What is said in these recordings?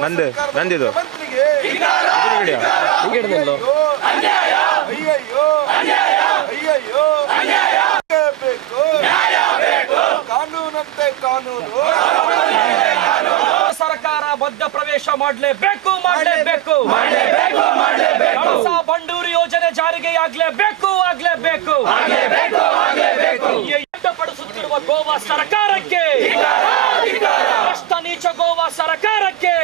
ನಂದಿದು ಸರ್ಕಾರ ಮಧ್ಯ ಪ್ರವೇಶ ಮಾಡಲೇಬೇಕು ಬಂಡೂರು ಯೋಜನೆ ಜಾರಿಗೆ ಆಗ್ಲೇಬೇಕು ಪಡಿಸುತ್ತಿರುವ ಗೋವಾ ಸರ್ಕಾರಕ್ಕೆ ಭ್ರಷ್ಟ ನೀಚ ಗೋವಾ ಸರ್ಕಾರಕ್ಕೆ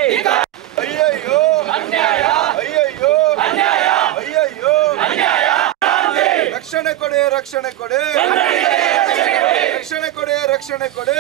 ಅಯ್ಯಯ್ಯೋ ಅನ್ಯಾಯ ಅಯ್ಯಯ್ಯೋ ಅನ್ಯಾಯ ಅಯ್ಯಯ್ಯೋ ಅನ್ಯಾಯ ರಕ್ಷಣೆ ಕೊಡೆ ರಕ್ಷಣೆ ಕೊಡೆ ರಕ್ಷಣೆ ಕೊಡೆ